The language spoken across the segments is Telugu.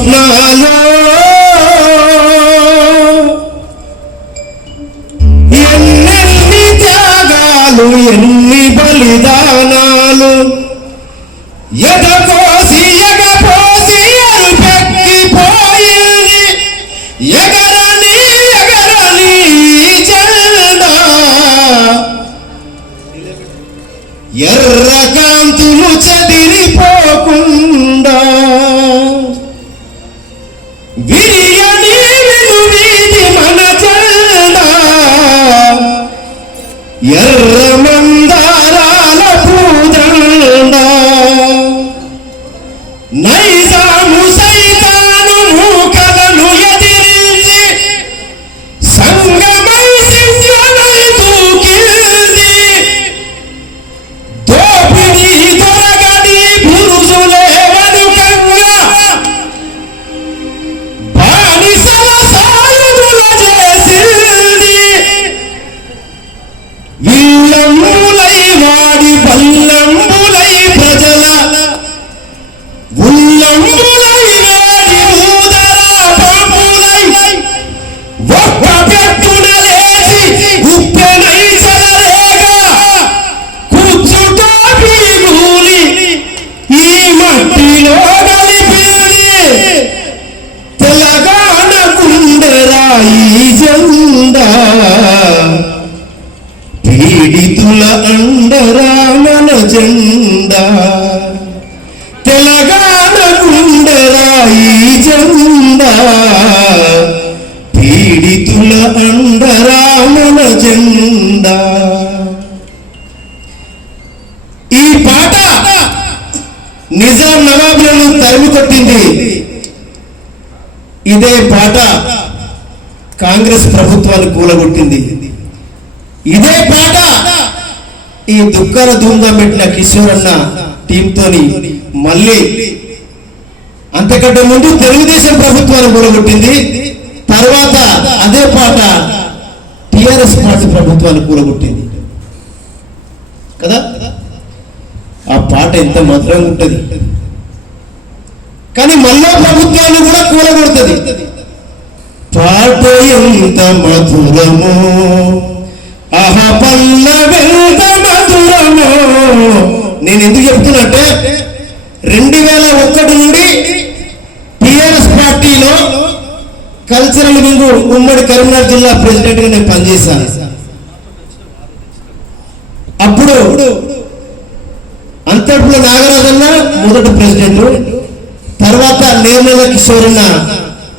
స్వప్నాలో ఎన్నెన్ని త్యాగాలు ఎన్ని బలిదానాలు ఎగపోసి ఎగపోసి ఎరుపెక్కిపోయింది ఎగరని ఎగరని జెండా ఎర్ర కాంతులు చెదిరిపోకుండా విరియని వీధి మన జెండా ఎర్ర మందారాల పూదండ నైజాము సైతాను మూకలను ఎదిరించి సంగమై సింగమై దూకింది దోపిడీ దొరగడి పురుషులే వెనుకంగా బానిసల సాయుధుల చేసింది విల్లంబులై వాడి బల్లంబులై ప్రజల ఉల్లంబులై వాడి ఊదర పాపులై ఒక్క పెట్టున లేచి ఉప్పెనై చెలరేగా కూర్చుటాపి గూలి ఈ మట్టిలో గలిపింది తెలంగాణ గుండెరాయి జెండా పీడితుల అండరా మన జెండా తెలంగాణ గుండెరాయి జెండా పీడితుల అండరా మన జెండా. ఈ పాట నిజాం నవాబులను తరిమి కొట్టింది. ఇదే పాట కాంగ్రెస్ ప్రభుత్వాన్ని కూలగొట్టింది. ఇదే పాట ఈ దుఃఖర ధూమ్ధాం పెట్టిన కిషోర్ అన్న టీంతోని మళ్ళీ అంతకంటే ముందు తెలుగుదేశం ప్రభుత్వాన్ని కూలగొట్టింది. తర్వాత అదే పాట టిఆర్ఎస్ పార్టీ ప్రభుత్వాన్ని కూలగొట్టింది కదా. ఆ పాట ఎంత మధురంగా ఉంటుంది, కానీ మళ్ళా ప్రభుత్వాన్ని కూడా కూలగొడుతుంది. పాట ఎంత మధురమో ఆహ పల్లవెంత మధురమో. నేను ఎందుకు చెప్తున్నట్టే 2001 నుండి టిఆర్ఎస్ పార్టీలో కల్చరల్ వింగ్ ఉమ్మడి కరీంనగర్ జిల్లా ప్రెసిడెంట్ గా నేను పనిచేశాను. అప్పుడు అంతట్లో నాగరాజన్న మొదటి ప్రెసిడెంట్, తర్వాత నేర్నెల కిషోర్ అన్న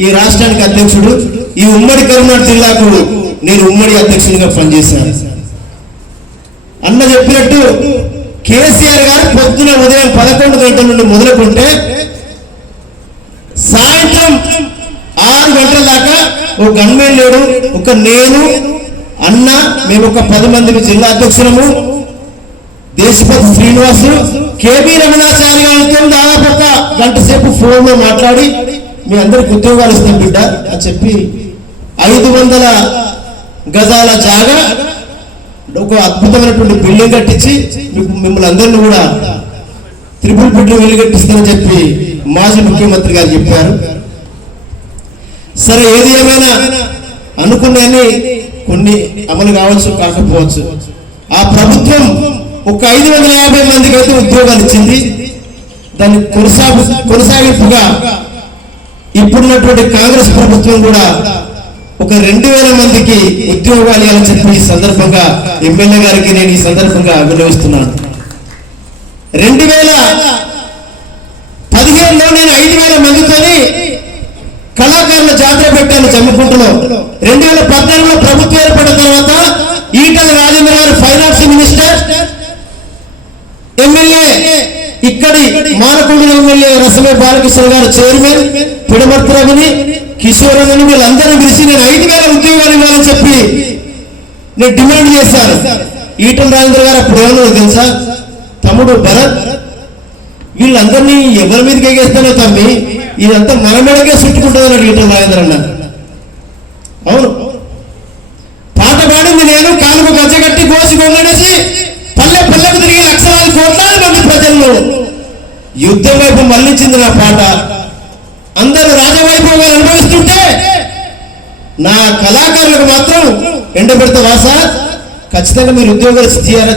ఈ రాష్ట్రానికి అధ్యక్షుడు. ఈ ఉమ్మడి కరీంనగర్ జిల్లాకు నేను ఉమ్మడి అధ్యక్షునిగా పనిచేశాను. అన్న చెప్పినట్టు కేసీఆర్ గారు పొద్దున ఉదయం 11 గంటల నుండి మొదలుకుంటే సాయంత్రం 6 గంటల దాకా ఒక గన్మెన్ లేడు, ఒక నేను అన్న మేము ఒక 10 మంది జిల్లా అధ్యక్షులము, దేశపతి శ్రీనివాసు, కేబీ రమణాచారి గారితో దాదాపు ఒక గంట సేపు ఫోన్ లో మాట్లాడి మీ అందరికి ఉద్యోగాలు ఇస్తాం బిడ్డ అని చెప్పి 500 గజాల జాగా ఒక అద్భుతమైనటువంటి బిల్డింగ్ కట్టించి మిమ్మల్ని అందరినీ కూడా త్రిపుల్ బెడ్రూమ్ ఇల్లు కట్టిస్తానని చెప్పి మాజీ ముఖ్యమంత్రి గారు చెప్పారు. సరే, ఏది ఏమైనా అనుకున్నాయని కొన్ని అమలు కావచ్చు కాకపోవచ్చు. ఆ ప్రభుత్వం ఒక 550 మందికి అయితే ఉద్యోగాలు ఇచ్చింది. దాన్ని కొనసాగింపుగా ఇప్పుడున్నటువంటి కాంగ్రెస్ ప్రభుత్వం కూడా ఒక 2000 మందికి ఉద్యోగాలు ఇవ్వాలని చెప్పి ఈ సందర్భంగా ఎమ్మెల్యే గారికి నేను ఈ సందర్భంగా విన్నవిస్తున్నాను. 2015లో నేను 5000 మందితోని కళాకారుల జాతర పెట్టాను జమ్మికుంటలో. 2014లో ప్రభుత్వం ఏర్పడిన తర్వాత ఈటల రాజేంద్ర గారు ఫైనాన్స్ మినిస్టర్, ఎమ్మెల్యే ఇక్కడి మానకొండ ఎమ్మెల్యే రసమే బాలకృష్ణ గారు చైర్మన్, పిడమర్తి రవిని, కిషోర్ అని వీళ్ళందరూ పిలిచి నేను 5000 ఉద్యోగాలు ఇవ్వాలని చెప్పి నేను డిమాండ్ చేశాను. ఈటల రాజేంద్ర గారు అప్పుడు ఏమన్నా తెలుసా, తమ్ముడు భరత్ వీళ్ళందరినీ ఎవరి మీదకి ఎగేస్తానో తమ్మి, ఇదంతా మన మీదకే చుట్టుకుంటుంది అన్నాడు ఈటల రాజేంద్ర అన్న. అవును, పాట పాడింది నేను, కాలుకు గజ్జగట్టి కోసి కొంగనేసి పల్లె పల్లెకు తిరిగి లక్షలాది కోట్లాది మంది ప్రజలను యుద్ధం వైపు మళ్లించింది నా పాట. అందరూ సుఖభోగాలు అనుభవిస్తుంటే నా కళాకారులకు మాత్రం ఎండబెడతావా సార్? ఖచ్చితంగా మీరు ఉద్యోగాలు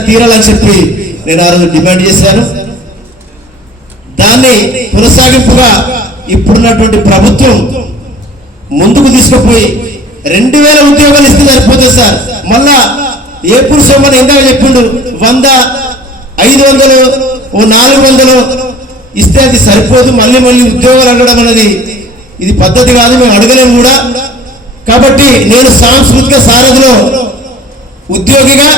తీరాలని చెప్పి నేను ఆ రోజు డిమాండ్ చేశాను. దాన్ని కొనసాగింపుగా ఇప్పుడున్నటువంటి ప్రభుత్వం ముందుకు తీసుకుపోయి 2000 ఉద్యోగాలు ఇస్తే సరిపోతుంది సార్. మళ్ళా ఏ పురుషోమని ఇందాక చెప్పిండు 100, 500, 400 ఇస్తే అది సరిపోదు. మళ్ళీ ఉద్యోగాలు అడగడం అనేది ఇది పద్ధతి కాదు, మేము అడగలేము కూడా. కాబట్టి నేను సాంస్కృతిక సారథిలో ఉద్యోగిగా,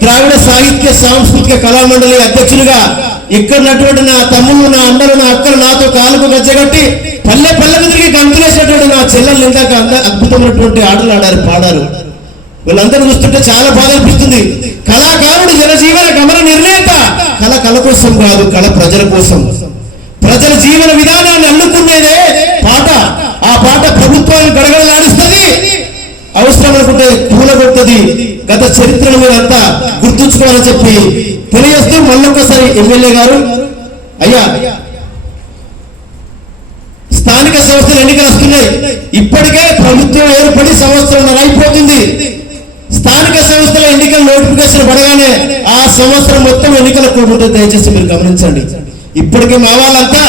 ద్రావిడ సాహిత్య సాంస్కృతిక కళామండలి అధ్యక్షులుగా ఇక్కడున్నటువంటి నా తమ్ముళ్ళు, నా అన్నలు, నా అక్కలు నాతో కాలుకు గచ్చగట్టి పల్లె పల్లెకు తిరిగి గంతులేసినటువంటి నా చెల్లెలు ఇందాక అద్భుతమైనటువంటి ఆటలు ఆడారు, పాడారు. వీళ్ళందరూ చూస్తుంటే చాలా బాధ అనిపిస్తుంది. కళాకారుడు జనజీవన గమన నిర్ణేత. కళ కోసం కాదు, కళ ప్రజల కోసం, ప్రజల జీవన విధానాన్ని అల్లుకునేదే పాట. ఆ పాట ప్రభుత్వాన్ని గడగడలాడిస్తుంది, అవసరం అనుకుంటే కూలగొడుతుంది. గత చరిత్రను మీరంతా గుర్తుంచుకోవాలని చెప్పి తెలియజేస్తూ మళ్ళొకసారి ఎమ్మెల్యే గారు, అయ్యా స్థానిక సంస్థల ఎన్నికలు వస్తున్నాయి. ఇప్పటికే ప్రభుత్వం ఏర్పడి సంవత్సరం అయిపోతుంది. స్థానిక సంస్థల ఎన్నికల నోటిఫికేషన్ పడగానే ఆ సంవత్సరం మొత్తం ఎన్నికల కూడుకుంటే దయచేసి మీరు గమనించండి. ఇప్పటికే మా వాళ్ళంతా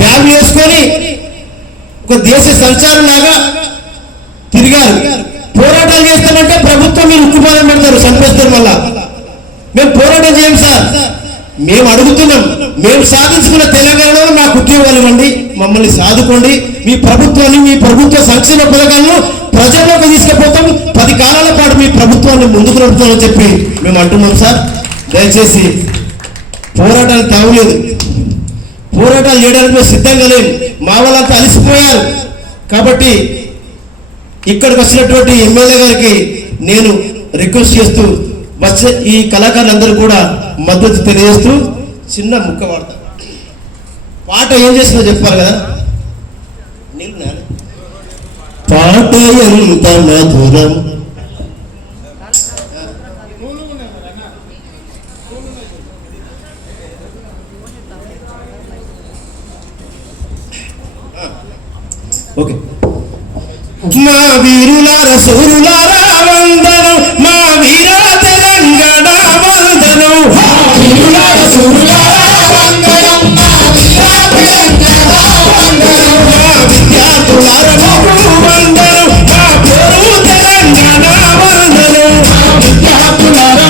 బ్యాగ్ వేసుకొని ఒక దేశ సంచారం లాగా తిరిగారు. పోరాటాలు చేస్తామంటే ప్రభుత్వం మీరు ఉక్కుపాదం పెడతారు, చంపేస్తారు. మళ్ళా మేము పోరాటం చేయం సార్, మేము అడుగుతున్నాం. మేము సాధించుకున్న తెలంగాణలో మాకు ఉద్యోగాలు ఇవ్వండి, మమ్మల్ని సాదుకోండి. మీ ప్రభుత్వాన్ని, మీ ప్రభుత్వ సంక్షేమ పథకాలను ప్రజల్లోకి తీసుకుపోతాం. 10 కాలాల పాటు మీ ప్రభుత్వాన్ని ముందుకు నడుపుతామని చెప్పి మేము అంటున్నాం సార్. దయచేసి పోరాటాలు తావులేదు, పోరాటాలు చేయడానికి మేము సిద్ధంగా లేము. మా వాళ్ళంతా అలసిపోయారు. కాబట్టి ఇక్కడికి వచ్చినటువంటి ఎమ్మెల్యే గారికి నేను రిక్వెస్ట్ చేస్తూ వచ్చే ఈ కళాకారులందరూ కూడా మద్దతు తెలియజేస్తూ చిన్న ముక్క వాడతా. పాట ఏం చేసిందో చెప్పాలి కదా. పాట ఎంత మధురం, ఓకే. మా వీరులార సూరులారా వందనం, మా వీర తెలంగాణ వందనం. మా వీరులార సూరులారా వందనం, మా వీర తెలంగాణ వందనం. మా విద్యార్థులార వందనం, మా పోరు తెలంగాణ వందనం. మా విద్యార్థులార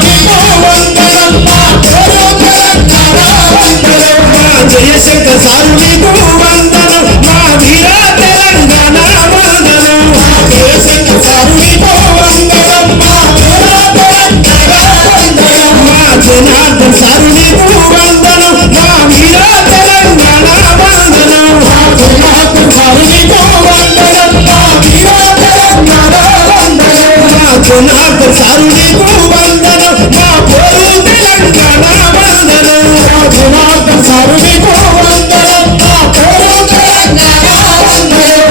వందనం, మా పోరు తెలంగాణ వందనం. మా జయశంకర్ సారు నీకు వందనం, మా వీర తెలంగాణ వందనం. మా జయశంకర్ సారు నీకు వందనం, మా వీర తెలంగాణ వందనం. మా జనార్దన్ సారు నీకు వందనం, మా వీర తెలంగాణ వందనం. మా జనార్దన్ సారు నీకు వందనం, మా వీర తెలంగాణ వందనం. మా జనార్దన్ సారు నీకు వందనం, మా పోరు తెలంగాణ వందనం. మా జనార్దన్ సారు నీకు వందనం, మా పోరు తెలంగాణ వందనం.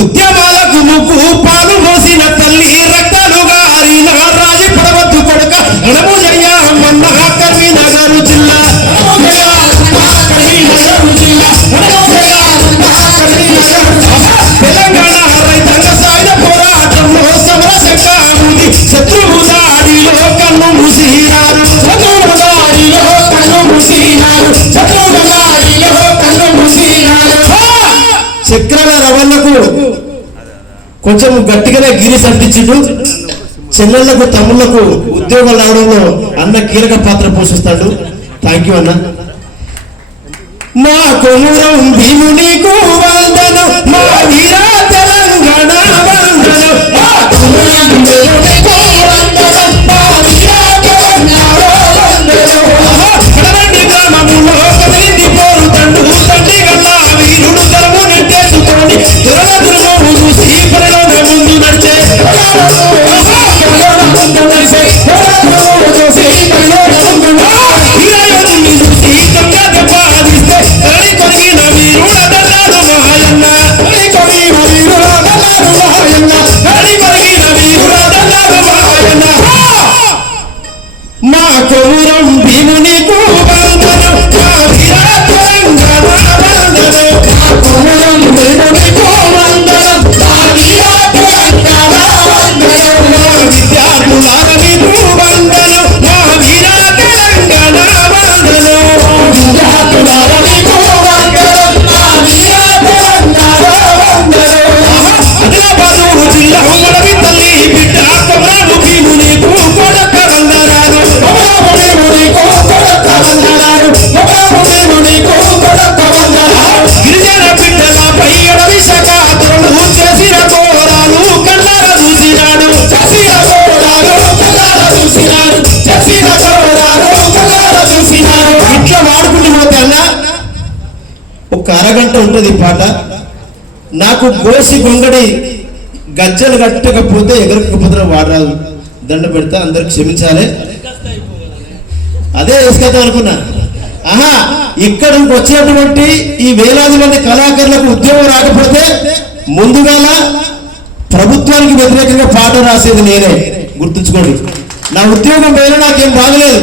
ఉద్యమాలకు ముగ్గు పాలు మోసిన తల్లి, రక్తాలు గారిన రాజీ పడవద్దు కొడక, అణముజయ్య మన్న కరీంనగర్ జిల్లా. తెలంగాణ రైతాంగ సాయుధ పోరాటంలో సమర శంఖామూది, శత్రువు దాడిలో కన్ను మూసినారు, శత్రువు దాడిలో కన్ను మూసినారు, శత్రువు దాడిలో కన్ను మూసినారు. చక్రాల రవాణాకు కొంచెం గట్టిగానే గిరీస్ అంటించుడు. చెల్లెళ్లకు తమ్ముళ్లకు ఉద్యోగాలు రావడంలో అన్న కీలక పాత్ర పోషిస్తాడు. థ్యాంక్ యూ అన్న. మా కొమురం భీమునికు వందనం, మా వీర తెలంగాణ వందనం. మా కొమురం భీమునికు వందనం, మా వీర తెలంగాణ వందనం. కడమండి గ్రామములో కదిలింది పోరు తండు, తండ్రి గల్లా వీరుడు తరము నెట్టేసుకొని దురగదురుగోము చూసి పరలోన ముందు నడిచే. హీరోని చూసి దొంగ దెబ్బ ఆడిస్తే తల్లి కొరిగిన వీరుడ దల్లాడు మాయన్న, తల్లి కొరిగిన ఒక అరగంట ఉంటుంది ఈ పాట. నాకు గోసి గొంగడి గజ్జలు కట్టకపోతే ఎగరకపోతే వాడరాదు, దండ పెడతా, అందరికి క్షమించాలి. అదే వేసుకొద్దాం అనుకున్నా. ఆహా, ఇక్కడికి వచ్చేటువంటి ఈ వేలాది మంది కళాకారులకు ఉద్యోగం రాకపోతే ముందుగాల ప్రభుత్వానికి వ్యతిరేకంగా పాట రాసేది నేనే, గుర్తుంచుకోండి. నా ఉద్యోగం వేరే నాకేం బాగలేదు,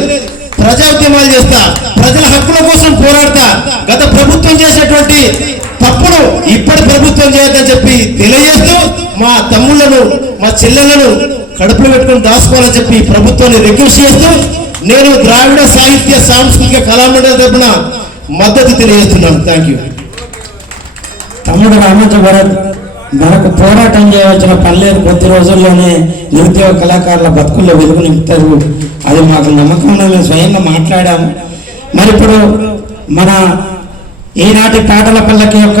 ప్రజా ఉద్యమాలు చేస్తా, ప్రజల హక్కుల కోసం పోరాడతా. గత ప్రభుత్వం చేసేటువంటి తప్పును ఇప్పటి ప్రభుత్వం చేయొద్దని చెప్పి తెలియజేస్తూ, మా తమ్ముళ్లను మా చెల్లెలను కడుపులో పెట్టుకుని దాచుకోవాలని చెప్పి ప్రభుత్వాన్ని రిక్వెస్ట్ చేస్తూ నేను ద్రావిడ సాహిత్య సాంస్కృతిక కళామండలి తరపున మద్దతు తెలియజేస్తున్నాను. Thank you. తమ్ముడు రామోజీ భరత్, మనకు పోరాటం చేయవలసిన పని లేదు, కొద్ది రోజుల్లోనే నిరుద్యోగ కళాకారుల బతుకుల్లో వెలుగు నింపుతారు, అది మాకు నమ్మకం. మేము స్వయంగా మాట్లాడాము. మరి ఇప్పుడు మన ఈనాటి పాటల పల్లకి యొక్క